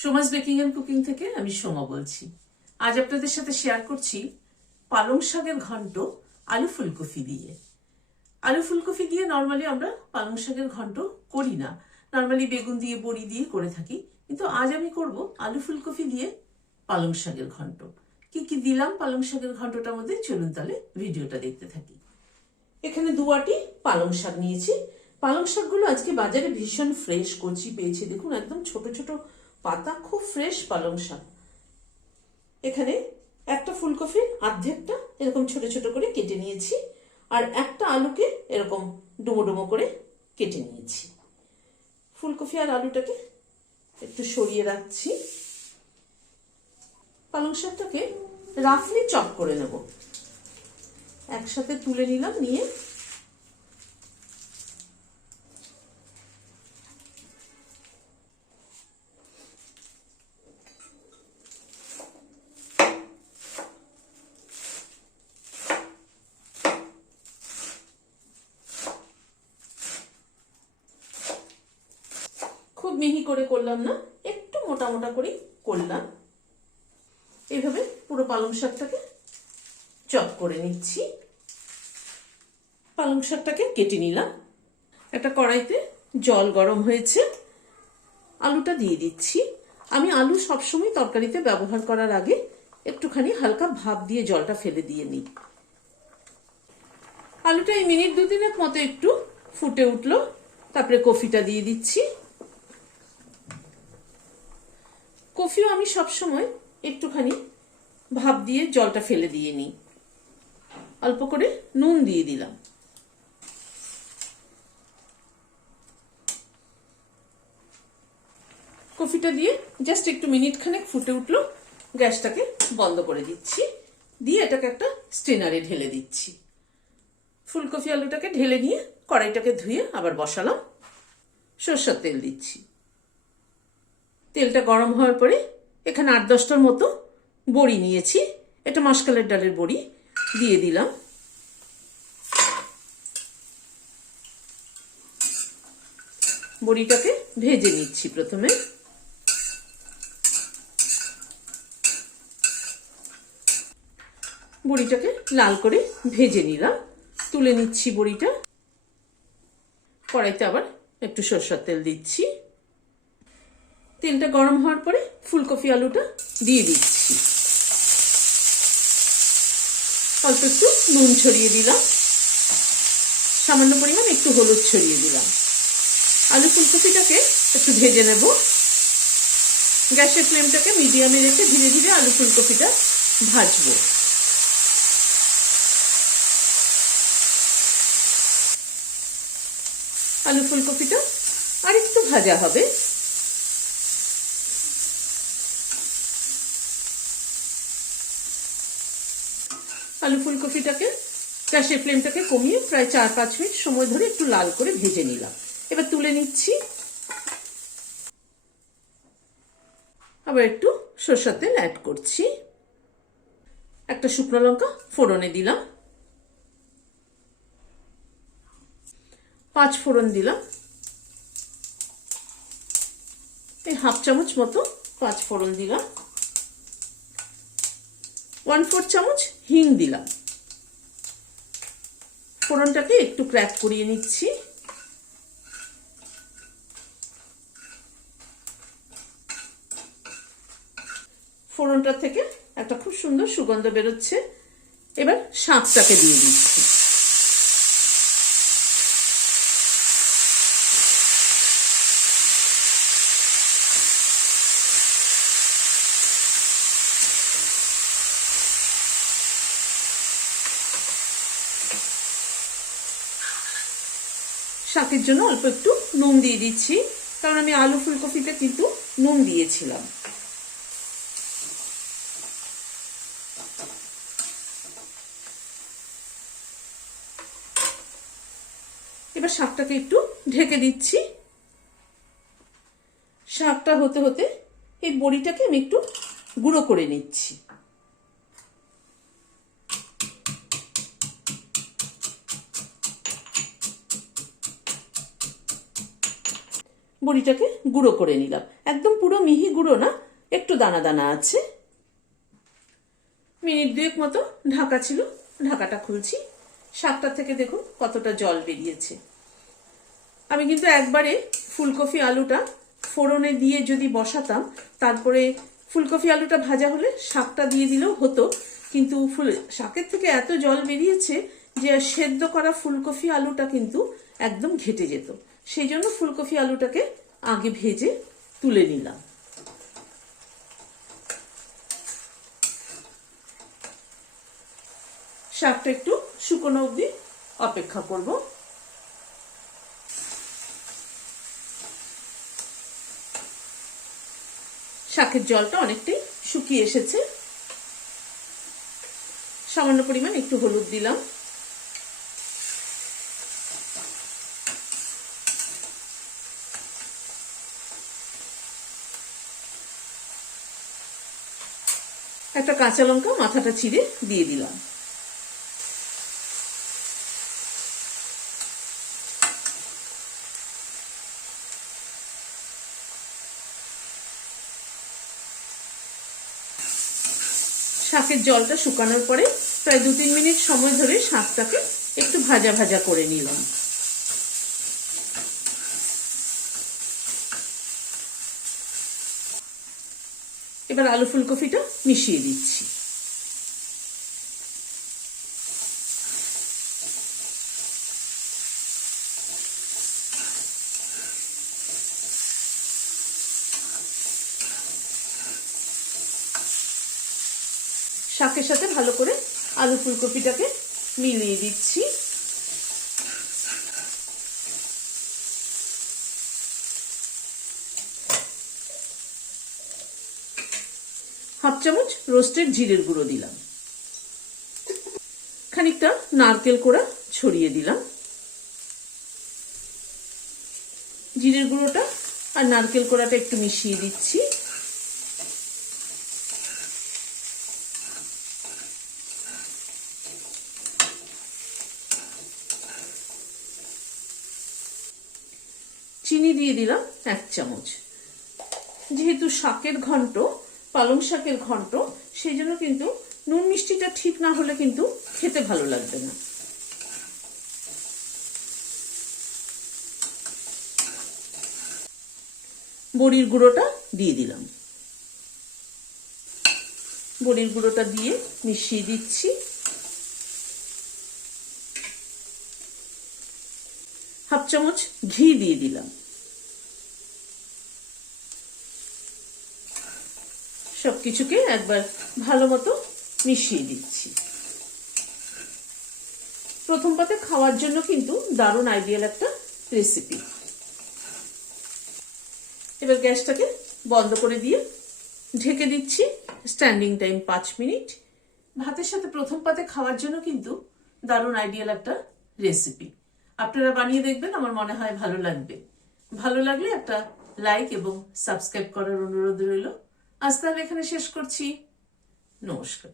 Soma's baking and cooking থেকে আমি সোমা বলছি। আজ আপনাদের সাথে শেয়ার করছি পালং শাকের ঘন্ট আলু ফুলকপি দিয়ে। আলু ফুলকপি দিয়ে নর্মালি আমরা পালং শাকের ঘন্ট করি না, নর্মালি বেগুন দিয়ে বড়ি দিয়ে করে থাকি, কিন্তু আজ আমি করব আলু ফুলকপি দিয়ে পালং শাকের ঘন্ট। কি কি দিলাম পালং শাকের ঘন্টটার মধ্যে, চলুন তাহলে ভিডিওটা দেখতে থাকি। এখানে 2 আটি পালং শাক নিয়েছি। পালং শাকগুলো আজকে বাজারে ভীষণ ফ্রেশ কচি পেয়েছি, দেখুন একদম ছোট ছোট পাতা, খুব ফ্রেশ পালং শাক। এখানে একটা ফুলকপির অর্ধেকটা এরকম ছোট ছোট করে কেটে নিয়েছি, আর একটা আলুকে এরকম ডুমো ডুমো করে কেটে নিয়েছি। ফুলকপি আর আলুটাকে একটু সরিয়ে রাখছি। পালং শাকটাকে রাফলি চপ করে নেব। একসাথে তুলে নিলাম, নিয়ে খুব মিহি করে করলাম না, একটু মোটা মোটা করে করলাম। এইভাবে পুরো পালং শাকটাকে চপ করে নিচ্ছি। পালং শাকটাকে কেটে নিলাম। একটা কড়াইতে জল গরম হয়েছে, আলুটা দিয়ে দিচ্ছি। আমি আলু সবসময় তরকারিতে ব্যবহার করার আগে একটুখানি হালকা ভাপ দিয়ে জলটা ফেলে দিয়ে নিই। আলুটা এই মিনিট 2-3 মতো একটু ফুটে উঠলো, তারপরে কফিটা দিয়ে দিচ্ছি। কফিও আমি সবসময় একটুখানি ভাপ দিয়ে জলটা ফেলে দিয়ে নিই। অল্প করে নুন দিয়ে দিলাম। কফিটা দিয়ে জাস্ট একটু মিনিট খানেক ফুটে উঠলো, গ্যাসটাকে বন্ধ করে দিচ্ছি। দিয়ে এটাকে একটা স্ট্রেনারে ঢেলে দিচ্ছি। ফুলকপি আলুটাকে ঢেলে নিয়ে কড়াইটাকে ধুয়ে আবার বসালাম। সরষের তেল দিচ্ছি। তেলটা গরম হওয়ার পরে এখানে 8-10টার মতো বড়ি নিয়েছি, এটা মাসকালের ডালের বড়ি, দিয়ে দিলাম। বড়িটাকে ভেজে নিচ্ছি। প্রথমে বড়িটাকে লাল করে ভেজে নিলাম, তুলে নিচ্ছি বড়িটা। কড়াইতে আবার একটু সরষের তেল দিচ্ছি। তেলটা গরম হওয়ার পরে ফুলকপি আলুটা দিয়ে দিচ্ছি। অল্প একটু নুন ছড়িয়ে দিলাম, সামান্য পরিমাণ একটু হলুদ ছড়িয়ে দিলাম। আলু ফুলকপিটাকে একটু ভেজে নেব। গ্যাসের ফ্লেমটাকে মিডিয়ামে রেখে ধীরে ধীরে আলু ফুলকপিটা ভাজবো। আলু ফুলকপিটা আর একটু ভাজা হবে। আলু ফুলকপিটাকে গ্যাসের ফ্লেমটাকে কমিয়ে প্রায় 4-5 মিনিট সময় ধরে একটু লাল করে ভেজে নিলাম। এবার তুলে নিচ্ছি। আবার একটু সরষের তেল অ্যাড করছি। একটা শুকনো লঙ্কা ফোড়নে দিলাম, 5 ফোড়ন দিলাম, এই 1/2 চামচ মতো 5 ফোড়ন দিলাম। 1/4 চামচ হিং দিলাম। ফোড়নটাকে একটু ক্র্যাক করিয়ে নিচ্ছি। ফোড়নটা থেকে একটা খুব সুন্দর সুগন্ধ বেরোচ্ছে। এবার শাকটাকে দিয়ে দিচ্ছি। শাকের জন্য অল্প একটু নুন দিয়ে দিচ্ছি, কারণ আমি আলু ফুলকপিতে কিন্তু নুন দিয়েছিলাম। এবার শাকটাকে একটু ঢেকে দিচ্ছি। শাকটা হতে হতে এই বড়িটাকে আমি একটু গুঁড়ো করে নিচ্ছি। বড়িটাকে গুঁড়ো করে নিলাম। একদম পুরো মিহি গুঁড়ো না, একটু দানা দানা আছে। মিনিট 2 মতো ঢাকা ছিল, ঢাকাটা খুলছি। শাকটা থেকে দেখুন কতটা জল বেরিয়েছে। আমি কিন্তু একবারে ফুলকপি আলুটা ফোড়নে দিয়ে যদি বসাতাম, তারপরে ফুলকপি আলুটা ভাজা হলে শাকটা দিয়ে দিলেও হতো, কিন্তু শাকের থেকে এত জল বেরিয়েছে যে সেদ্ধ করা ফুলকপি আলুটা কিন্তু একদম ঘেটে যেত। সেই জন্য ফুলকপি আলুটাকে আগে ভেজে তুলে নিলাম। শাকটা একটু শুকনো অবধি অপেক্ষা করব। শাকের জলটা অনেকটাই শুকিয়ে এসেছে। সামান্য পরিমাণ একটু হলুদ দিলাম। একটা কাঁচা লঙ্কা মাথাটা চিড়ে দিয়ে দিলাম। শাকের জলটা শুকানোর পরে প্রায় 2-3 মিনিট সময় ধরে শাকটাকে একটু ভাজা ভাজা করে নিলাম। এবার আলু ফুলকপিটা মিশিয়ে দিচ্ছি। শাকের সাথে ভালো করে আলু ফুলকপিটাকে মিলিয়ে দিচ্ছি। হাফ চামচ রোস্টেড জিরের গুঁড়ো দিলাম। খানিকটা নারকেল কোড়া ছড়িয়ে দিলাম। জিরের গুঁড়োটা আর নারকেল কোড়াটা একটু মিশিয়ে দিচ্ছি। চিনি দিয়ে দিলাম 1 চামচ। যেহেতু শাকের ঘন্ট, পালং শাকের ঘন্ট, সেই জন্য কিন্তু নুন মিষ্টিটা ঠিক না হলে কিন্তু খেতে ভালো লাগবে না। বড়ির গুঁড়োটা দিয়ে দিলাম। বড়ির গুঁড়োটা দিয়ে মিশিয়ে দিচ্ছি। হাফ চামচ ঘি দিয়ে দিলাম। সবকিছুকে একবার ভালো মতো মিশিয়ে দিচ্ছি। প্রথম পাতে খাওয়ার জন্য কিন্তু দারুণ আইডিয়াল একটা রেসিপি। এবার গ্যাসটাকে বন্ধ করে দিয়ে ঢেকে দিচ্ছি। Standing time 5 minute. ভাতের সাথে প্রথম পাতে খাওয়ার জন্য কিন্তু দারুণ আইডিয়াল একটা রেসিপি। আপনারা বানিয়ে দেখবেন, আমার মনে হয় ভালো লাগবে। ভালো লাগলে একটা লাইক এবং সাবস্ক্রাইব করার অনুরোধ রইল। আজ তাহলে এখানে শেষ করছি। নমস্কার।